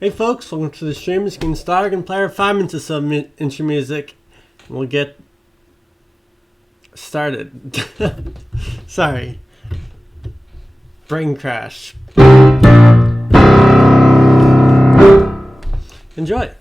Hey folks, welcome to the stream. It's going to start and play 5 minutes of some intro music. We'll get started. Sorry. Brain crash. Enjoy.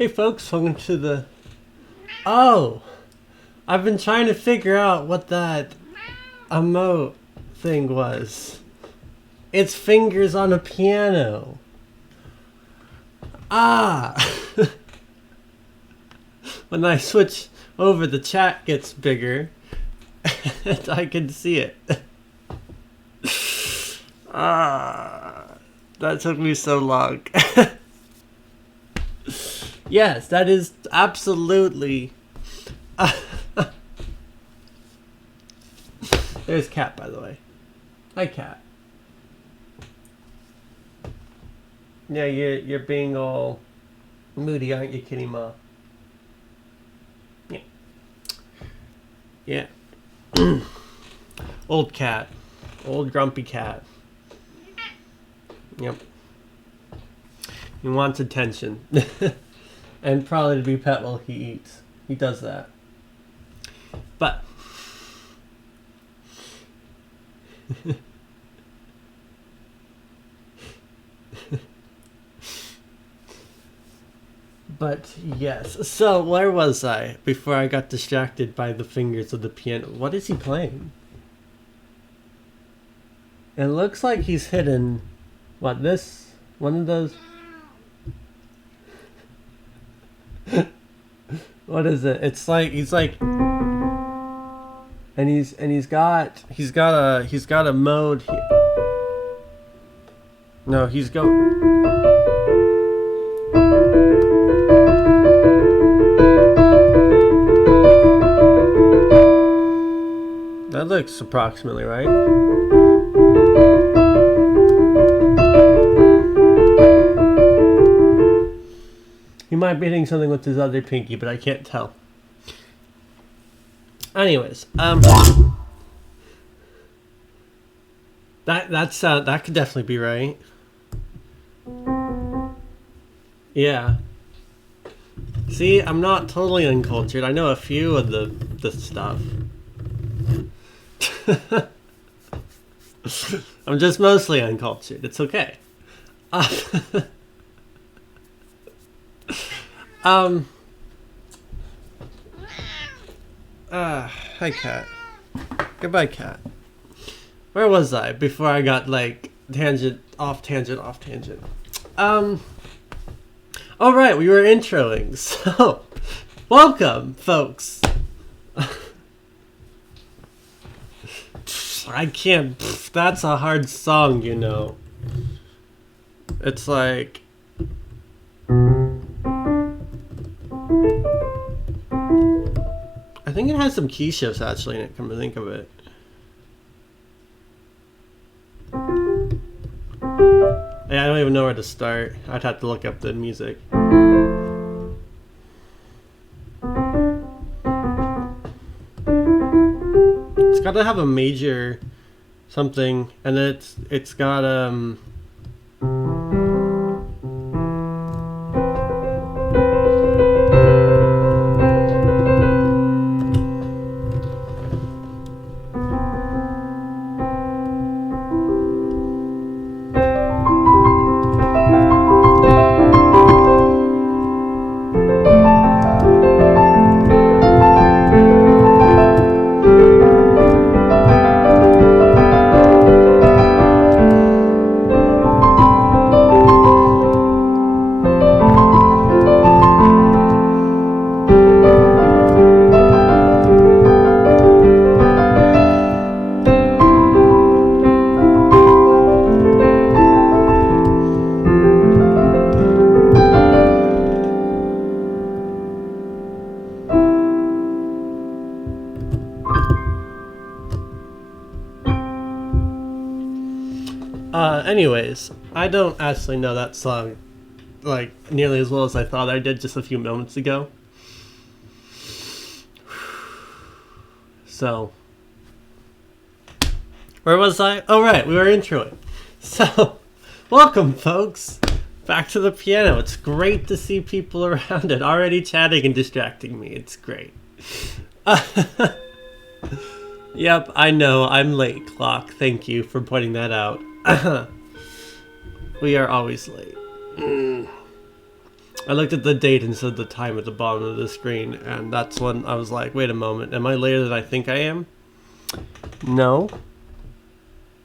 Hey folks, welcome to the... Oh! I've been trying to figure out what that emote thing was. It's fingers on a piano. Ah! When I switch over, the chat gets bigger. And I can see it. Ah! That took me so long. Yes, that is absolutely... There's Cat, by the way. Hi, Cat. Yeah, you're being all moody, aren't you, Kitty Ma? Yeah. Yeah. Old cat. Old grumpy cat. Yep. He wants attention. And probably to be pet while he eats. He does that. But... But yes, so where was I before I got distracted by the fingers of the piano? What is he playing? It looks like he's hitting, what, this? One of those? What is it? It's like, he's like, and he's got a mode here. No, he's That looks approximately right. He might be hitting something with his other pinky, but I can't tell. Anyways, that could definitely be right. Yeah. See, I'm not totally uncultured. I know a few of the stuff. I'm just mostly uncultured. It's okay. Hi, Cat. Goodbye, Cat. Where was I before I got, like, off tangent? All right, we were introing. So, welcome, folks. I can't. That's a hard song, you know. It's like... I think it has some key shifts, actually, in it, come to think of it. Yeah, I don't even know where to start. I'd have to look up the music. It's got to have a major something, and then it's got anyways, I don't actually know that song like nearly as well as I thought I did just a few moments ago. So, where was I? Oh right, we were introing. So, welcome folks back to the piano. It's great to see people around it already chatting and distracting me. It's great. Yep, I know, I'm late, Clock. Thank you for pointing that out. We are always late. I looked at the date instead of the time at the bottom of the screen, and that's when I was like, wait a moment, am I later than I think I am? No.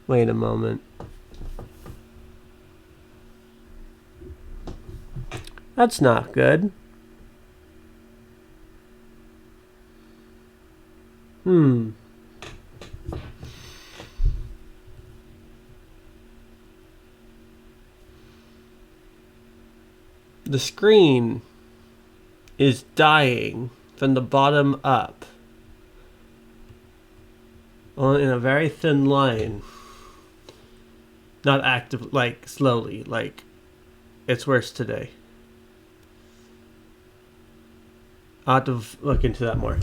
Wait a moment. That's not good. The screen is dying from the bottom up. On in a very thin line. Not active, like slowly, like it's worse today. I'll have to look into that more.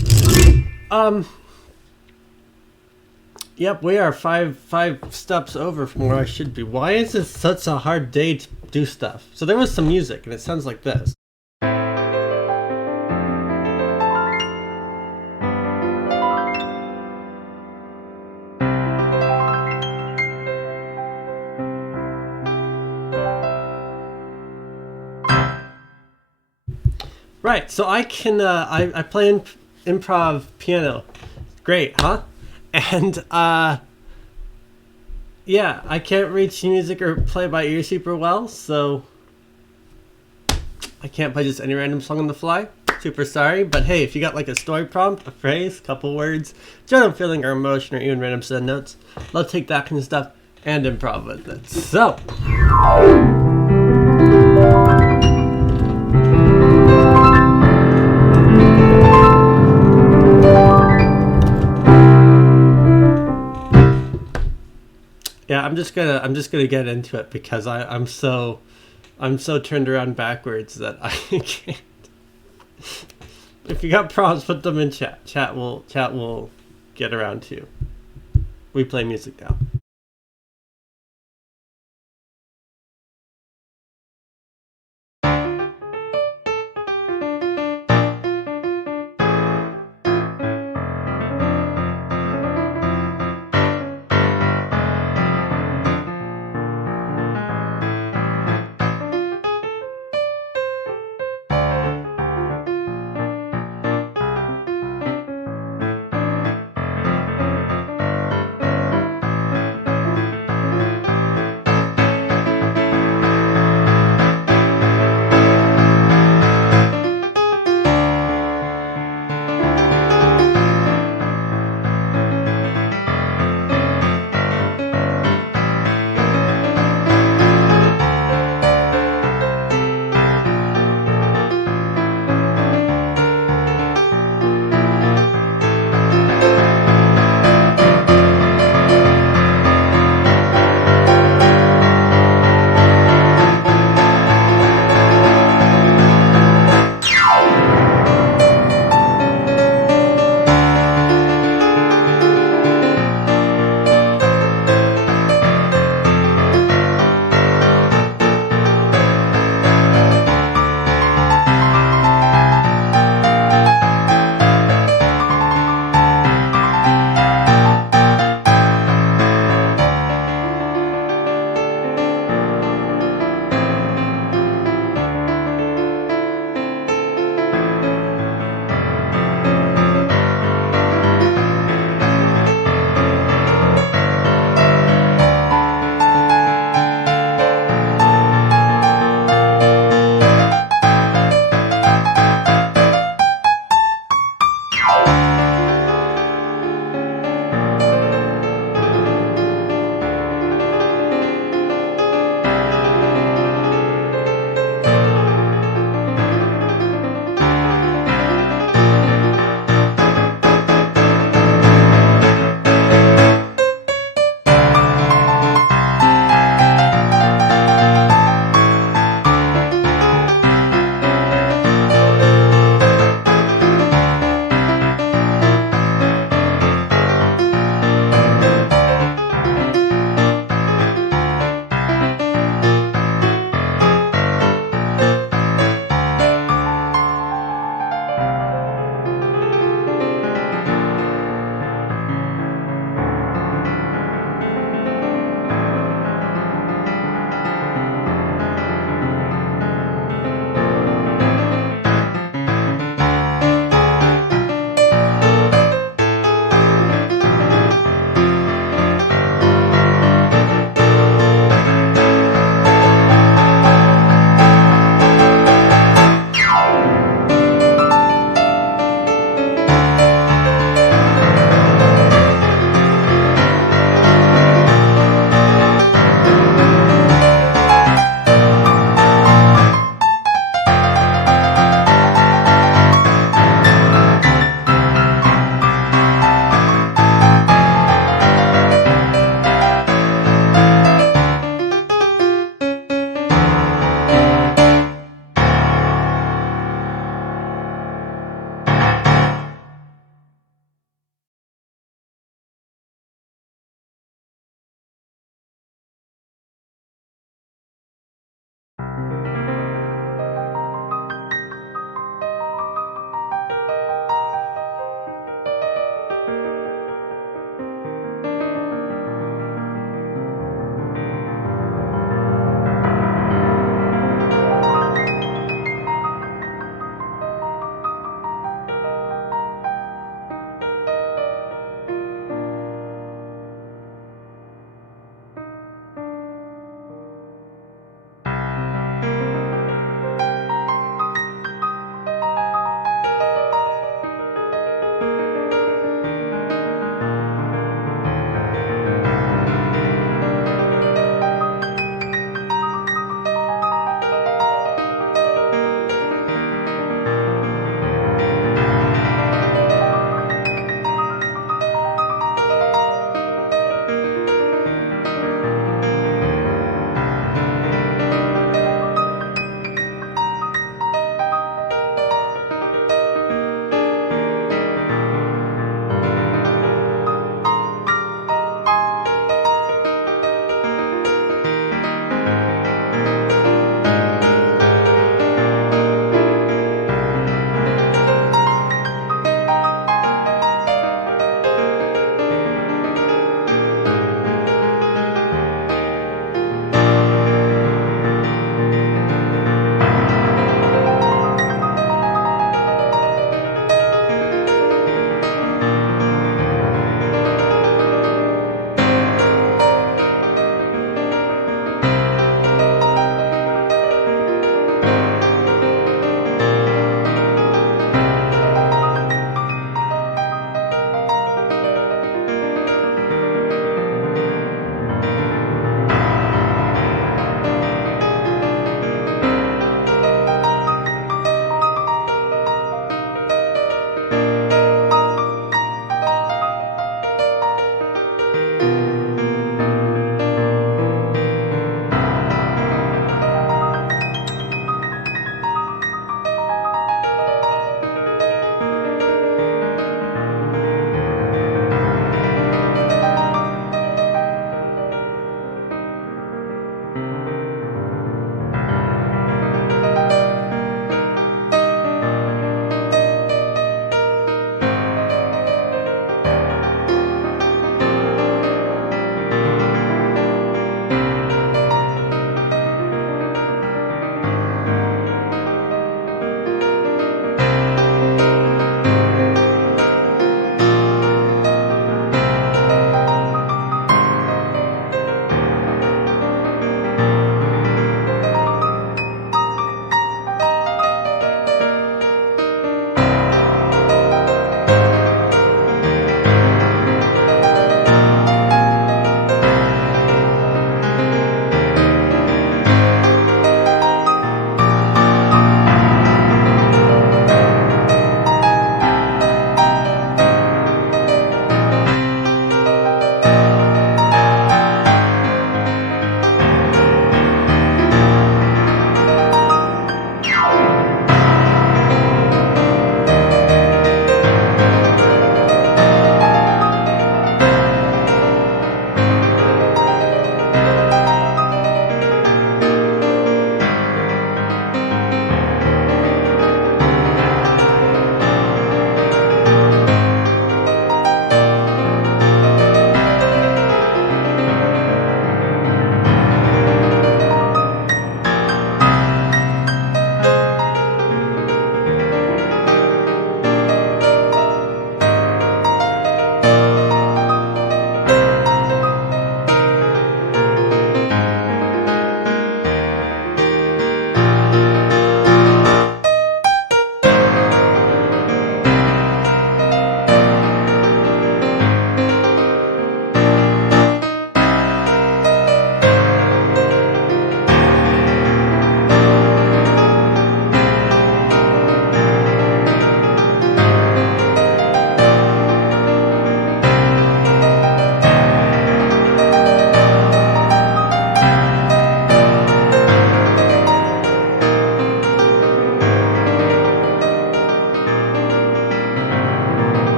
Yep, we are five steps over from where I should be. Why is it such a hard day to do stuff? So there was some music, and it sounds like this. Right, so I can I play improv piano. Great, huh? And yeah, I can't read sheet music or play by ear super well, so I can't play just any random song on the fly. Super sorry, but hey, if you got like a story prompt, a phrase, couple words, general feeling or emotion, or even random set notes, let's take that kind of stuff and improv with it. So. Yeah, I'm just gonna get into it because I'm so turned around backwards that I can't. If you got prompts, put them in chat. Chat will get around to. We play music now.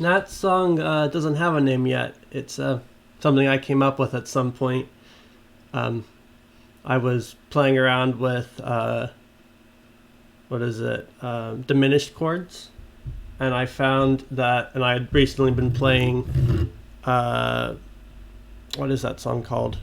That song doesn't have a name yet. It's something I came up with at some point. Um, I was playing around with what is it? Diminished chords, and I found that, and I had recently been playing. What is that song called?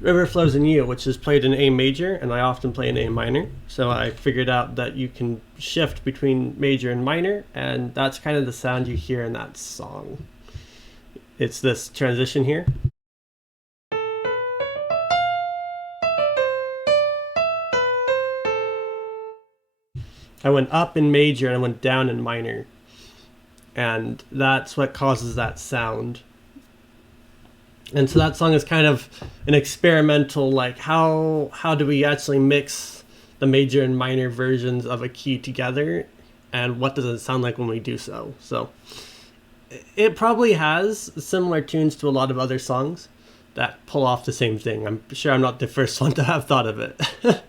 River Flows in You, which is played in A major, and I often play in A minor. So I figured out that you can shift between major and minor, and that's kind of the sound you hear in that song. It's this transition here. I went up in major and I went down in minor, and that's what causes that sound. And so that song is kind of an experimental, like how do we actually mix the major and minor versions of a key together, and what does it sound like when we do so? So it probably has similar tunes to a lot of other songs that pull off the same thing. I'm sure I'm not the first one to have thought of it.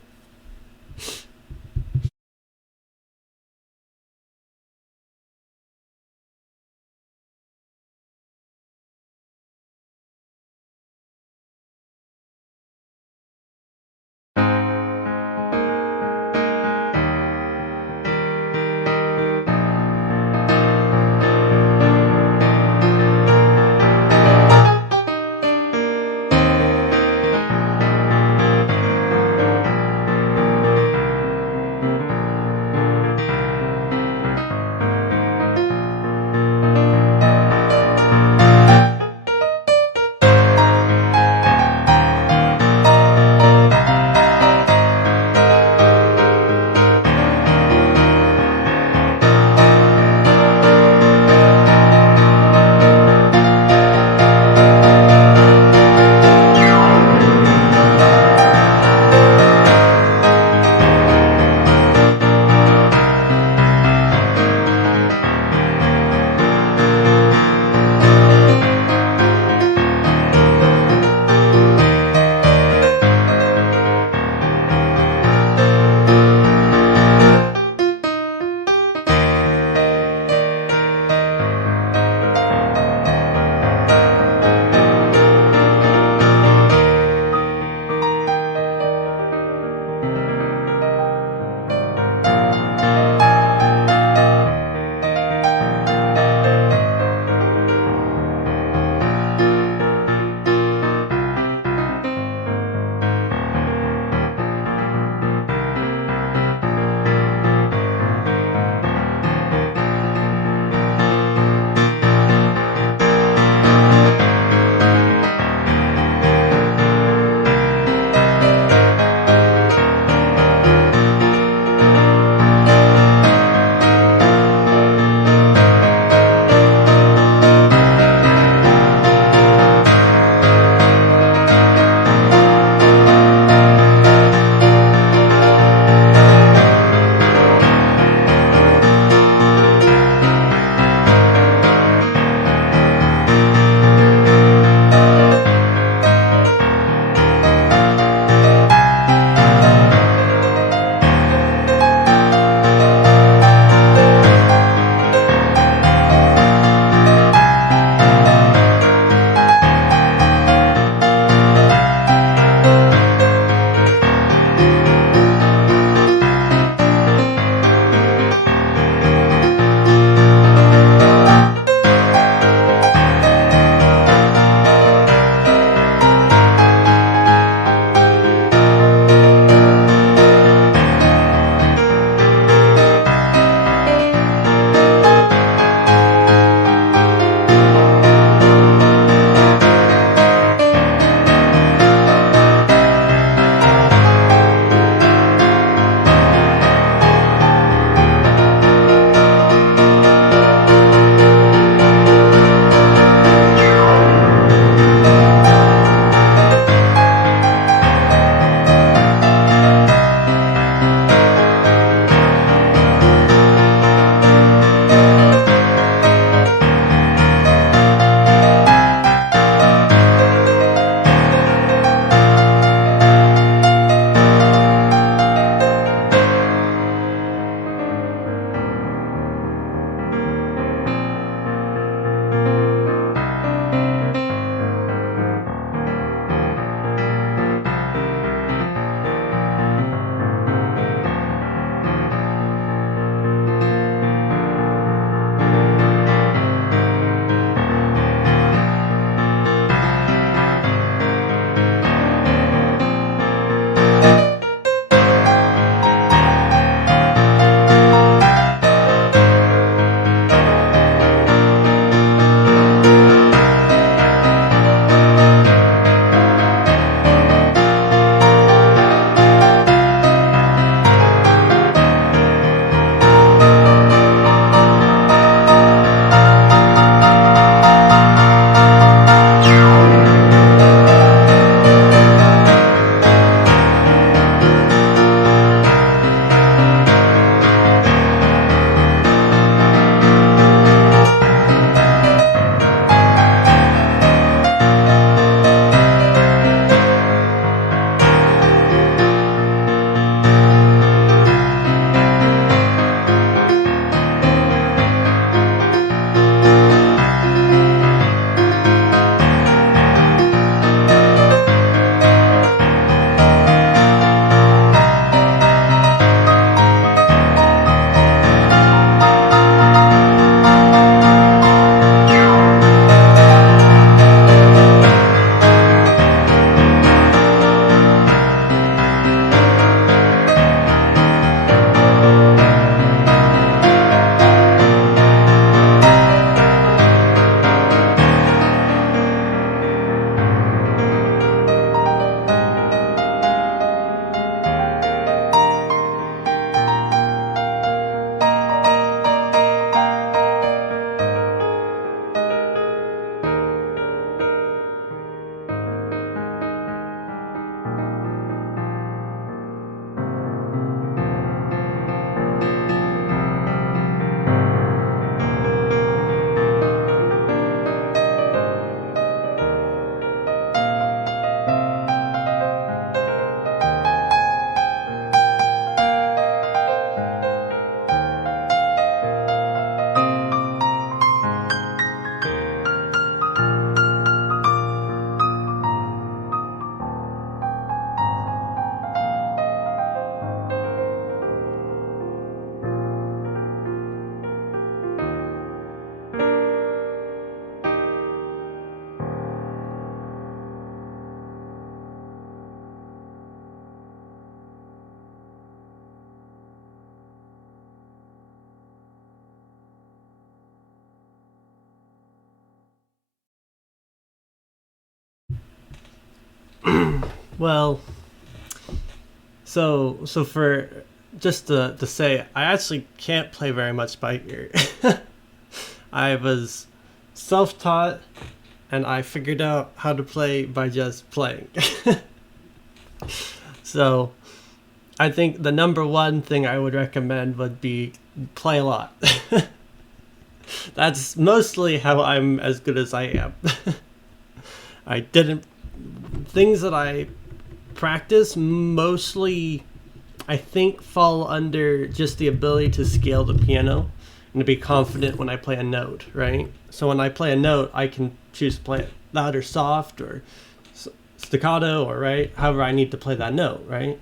Well, so for just to say, I actually can't play very much by ear. I was self-taught, and I figured out how to play by just playing. So I think the number one thing I would recommend would be play a lot. That's mostly how I'm as good as I am. I didn't things that I practice mostly, I think, fall under just the ability to scale the piano and to be confident when I play a note, right? So when I play a note, I can choose to play it loud or soft or staccato or right, however I need to play that note, right?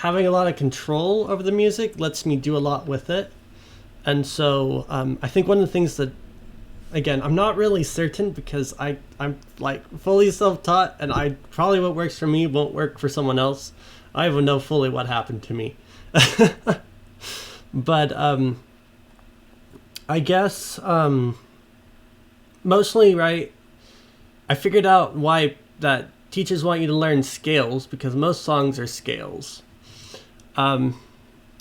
Having a lot of control over the music lets me do a lot with it. And so I think one of the things that, again, I'm not really certain because I'm like fully self-taught, and I probably what works for me won't work for someone else. I even know fully what happened to me. But I guess mostly, right, I figured out why that teachers want you to learn scales, because most songs are scales.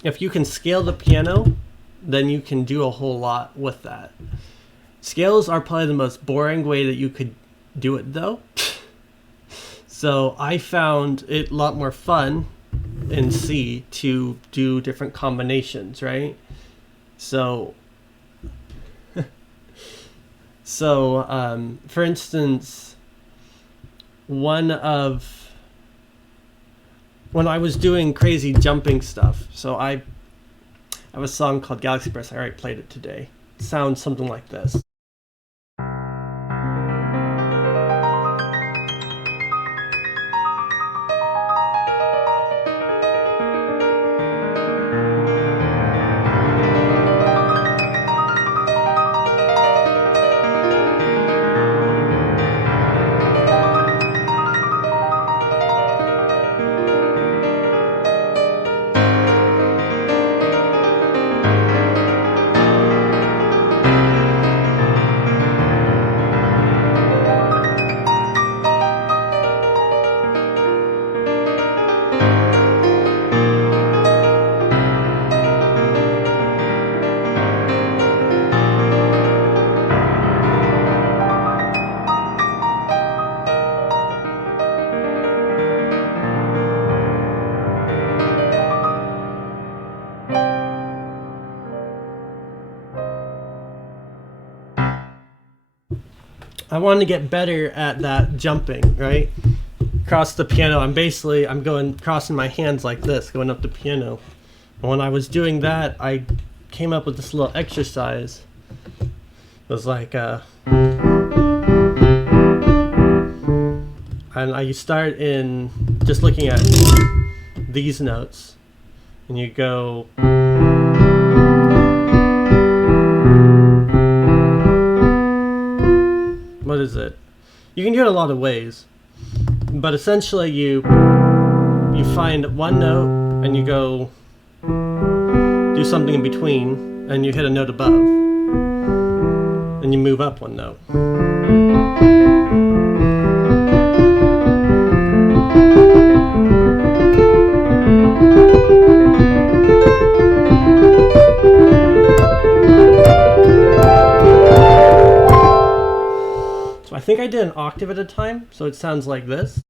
If you can scale the piano, then you can do a whole lot with that. Scales are probably the most boring way that you could do it, though. So I found it a lot more fun in C to do different combinations, right? So for instance, when I was doing crazy jumping stuff, so I have a song called Galaxy Press. I already played it today. It sounds something like this. I wanted to get better at that jumping, right? Across the piano, I'm going crossing my hands like this, going up the piano. And when I was doing that, I came up with this little exercise. It was like, and you start in just looking at these notes, and you go. What is it? You can do it a lot of ways, but essentially you find one note and you go do something in between, and you hit a note above, and you move up one note. I think I did an octave at a time, so it sounds like this.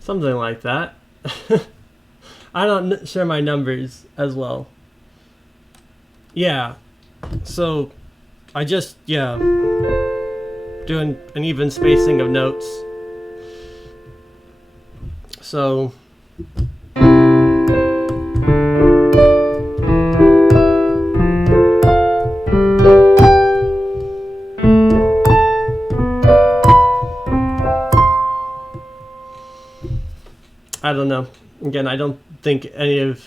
Something like that. I don't share my numbers as well. Yeah. So I just, yeah, doing an even spacing of notes. So I don't know. Again, I don't think any of.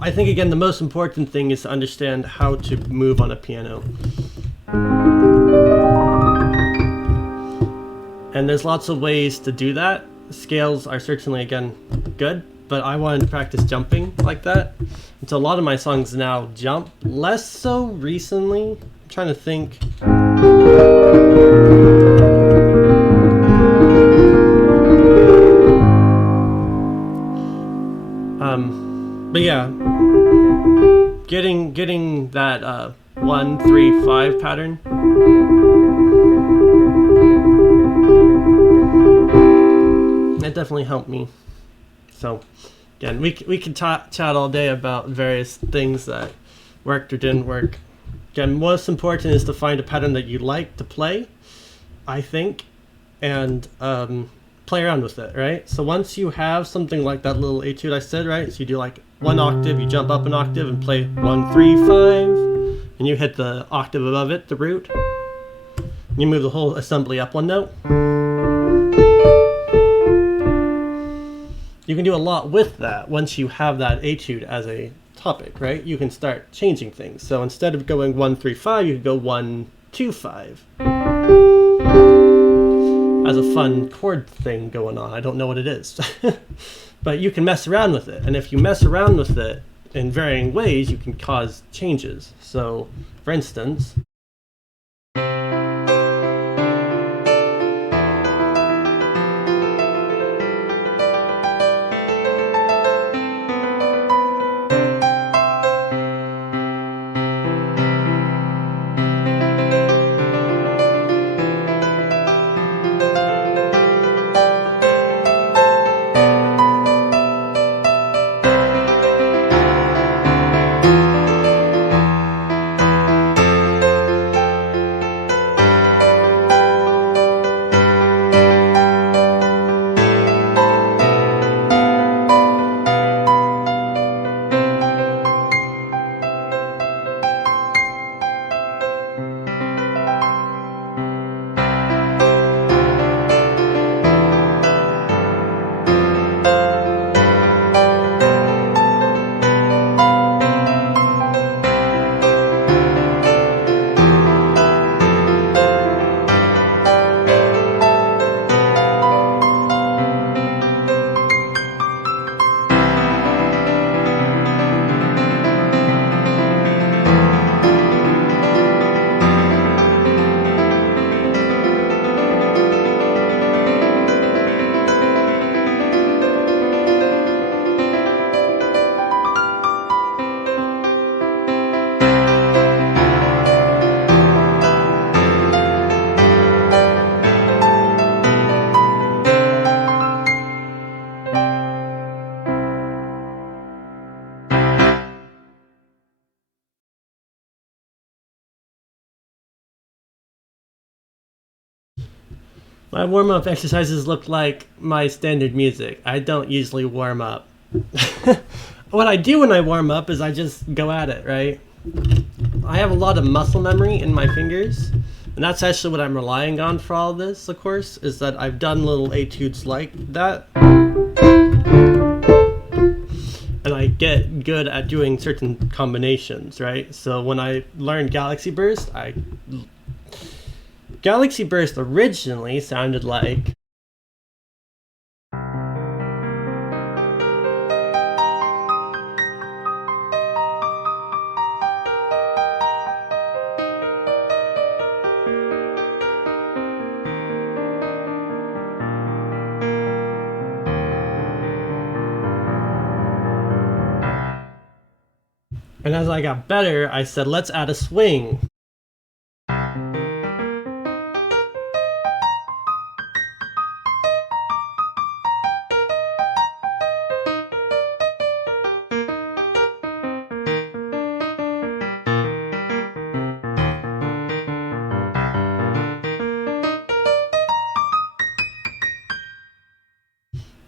I think, again, the most important thing is to understand how to move on a piano. And there's lots of ways to do that. Scales are certainly, again, good, but I wanted to practice jumping like that. And so a lot of my songs now jump, less so recently. I'm trying to think. But yeah, getting that 1, 3, 5 pattern. That definitely helped me. So again, we could chat all day about various things that worked or didn't work. Again, most important is to find a pattern that you like to play, I think, and play around with it, right? So once you have something like that little etude I said, right? So you do like 1 octave, you jump up an octave and play 1, 3, 5, and you hit the octave above it, the root. You move the whole assembly up 1 note. You can do a lot with that once you have that etude as a topic, right? You can start changing things. So instead of going 1, 3, 5, you could go 1, 2, 5. As a fun chord thing going on. I don't know what it is. But you can mess around with it. And if you mess around with it in varying ways, you can cause changes. So, for instance, my warm-up exercises look like my standard music. I don't usually warm up. What I do when I warm up is I just go at it, right? I have a lot of muscle memory in my fingers, and that's actually what I'm relying on for all of this, of course, is that I've done little etudes like that. And I get good at doing certain combinations, right? So when I learned Galaxy Burst, Galaxy Burst originally sounded like. And as I got better, I said, let's add a swing.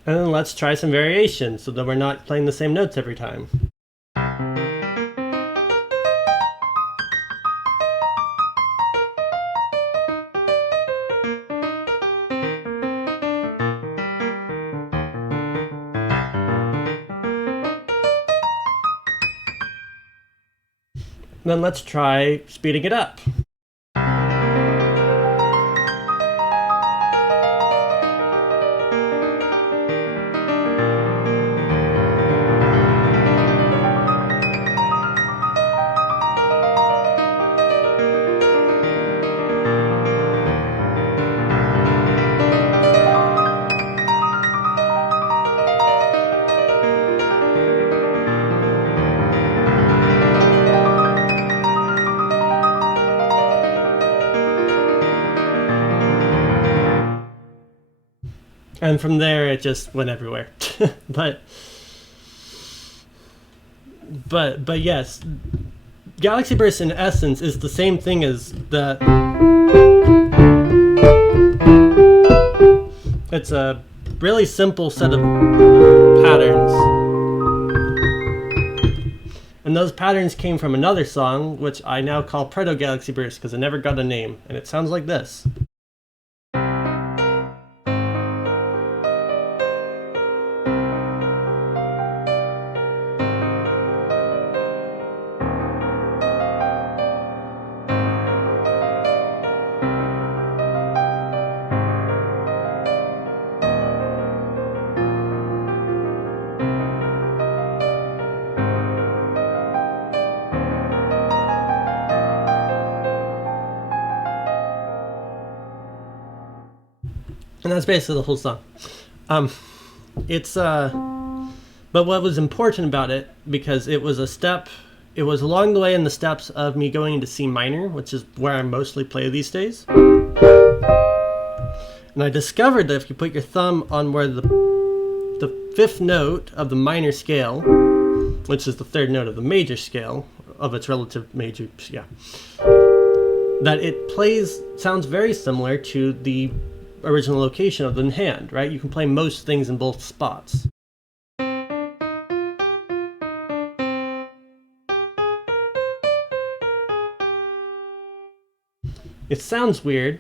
And then let's try some variations so that we're not playing the same notes every time. Then let's try speeding it up. And from there, it just went everywhere. but yes, Galaxy Burst in essence is the same thing as the. It's a really simple set of patterns. And those patterns came from another song, which I now call Proto Galaxy Burst because it never got a name. And it sounds like this. And that's basically the whole song. It's but what was important about it, because it was along the way in the steps of me going into C minor, which is where I mostly play these days. And I discovered that if you put your thumb on where the fifth note of the minor scale, which is the third note of the major scale of its relative major, that it sounds very similar to the original location of the hand, right? You can play most things in both spots. It sounds weird,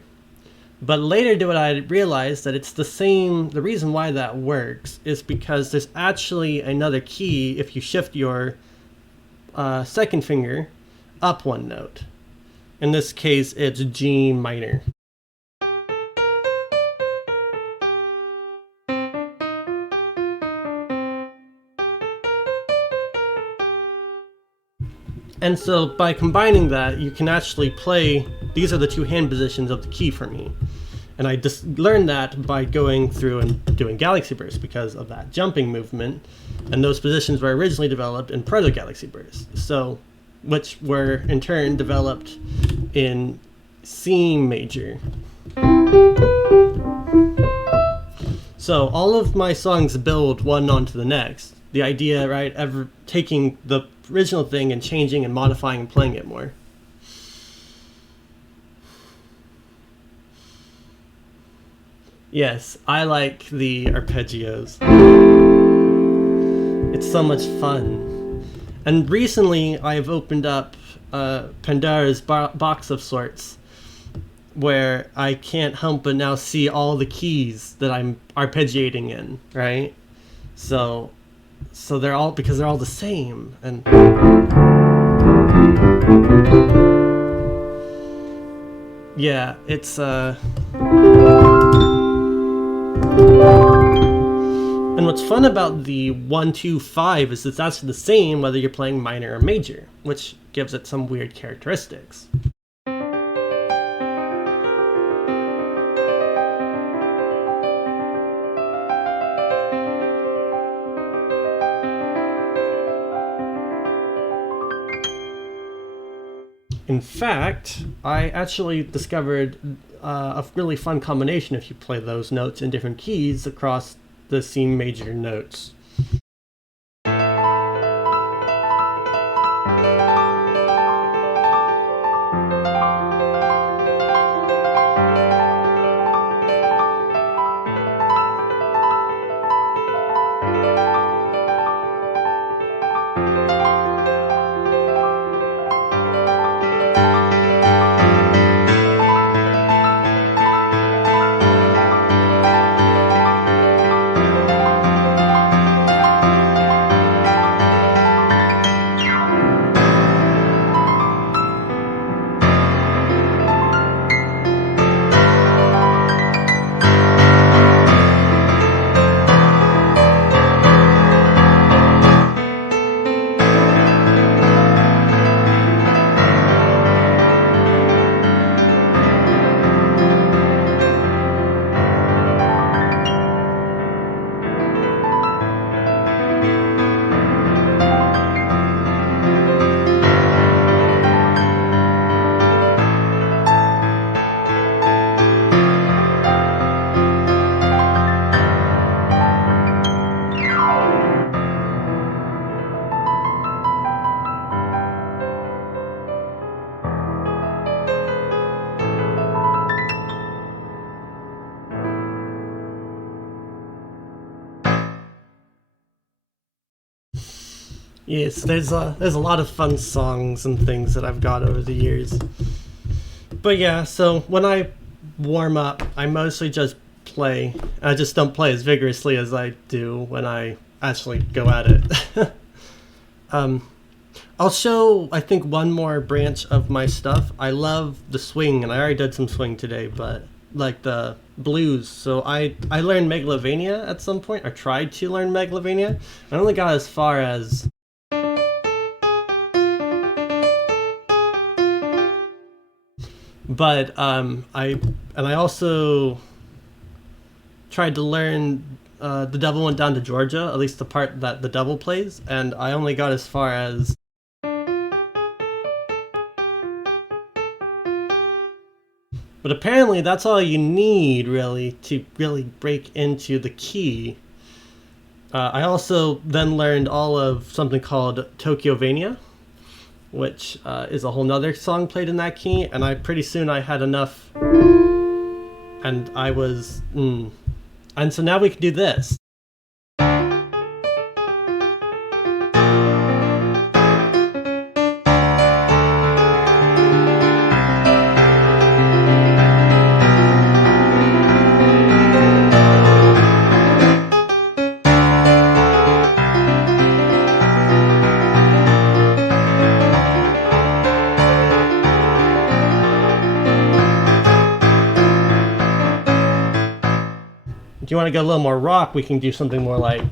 but later I realized that it's the same. The reason why that works is because there's actually another key if you shift your second finger up one note. In this case, it's G minor. And so by combining that, you can actually play, these are the two hand positions of the key for me. And I just learned that by going through and doing Galaxy Burst because of that jumping movement. And those positions were originally developed in Proto Galaxy Burst. So, which were in turn developed in C major. So all of my songs build one onto the next. The idea, right, ever taking the original thing and changing and modifying and playing it more. Yes, I like the arpeggios. It's so much fun. And recently I've opened up Pandora's box of sorts, where I can't help but now see all the keys that I'm arpeggiating in, right? So they're all, because they're all the same. And yeah, it's and what's fun about the 1-2-5 is it's actually the same whether you're playing minor or major, which gives it some weird characteristics. In fact, I actually discovered a really fun combination if you play those notes in different keys across the C major notes. Yes, there's a lot of fun songs and things that I've got over the years. But yeah, so when I warm up, I mostly just play. I just don't play as vigorously as I do when I actually go at it. um, I'll show, I think, one more branch of my stuff. I love the swing, and I already did some swing today, but like the blues. So I learned Megalovania at some point, or tried to learn Megalovania. I only got as far as... But I also tried to learn The Devil Went Down to Georgia, at least the part that the devil plays, and I only got as far as... But apparently that's all you need, really, to really break into the key. I also then learned all of something called Tokyovania, which is a whole nother song played in that key, and pretty soon I had enough, and I was... And so now we can do this. If you want to go a little more rock, we can do something more like...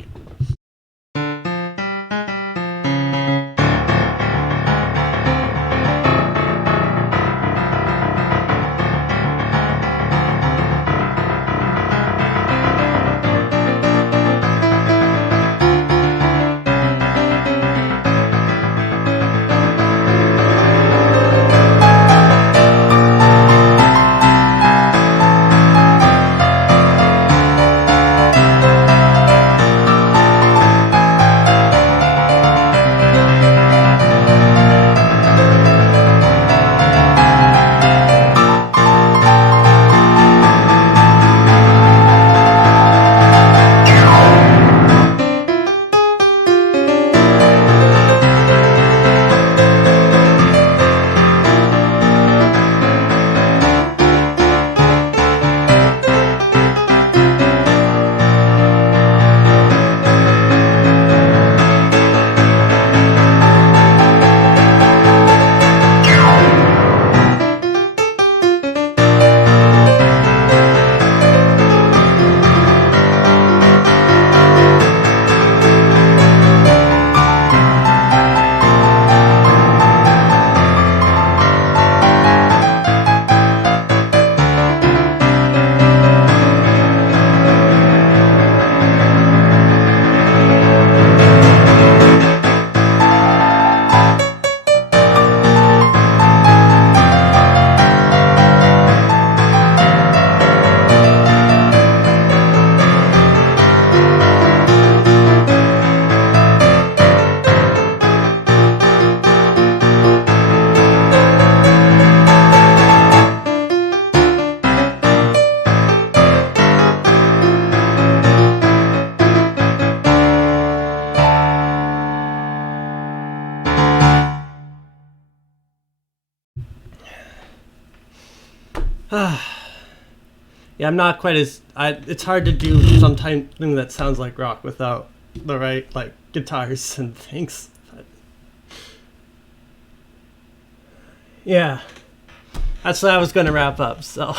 Yeah, I'm not quite as... it's hard to do something that sounds like rock without the right, like, guitars and things. But yeah. That's what I was going to wrap up, so...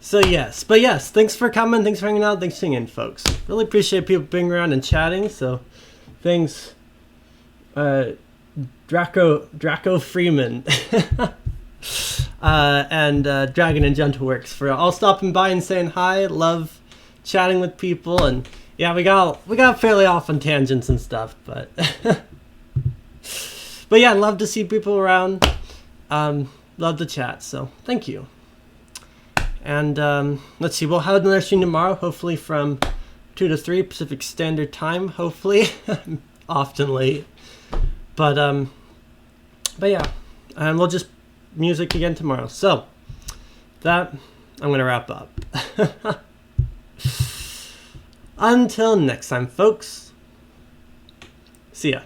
So yes. But yes, thanks for coming, thanks for hanging out, thanks for singing, folks. Really appreciate people being around and chatting, so... Thanks... Draco Freeman... and Dragon and Gentleworks for all stopping by and saying hi. Love chatting with people, and yeah, we got fairly off on tangents and stuff, but but yeah, love to see people around. Love to chat, so thank you. And let's see, we'll have another stream tomorrow, hopefully from 2 to 3 Pacific Standard Time. Hopefully, often late, but yeah, and we'll just music again tomorrow. So that I'm gonna wrap up. Until next time, folks, See ya.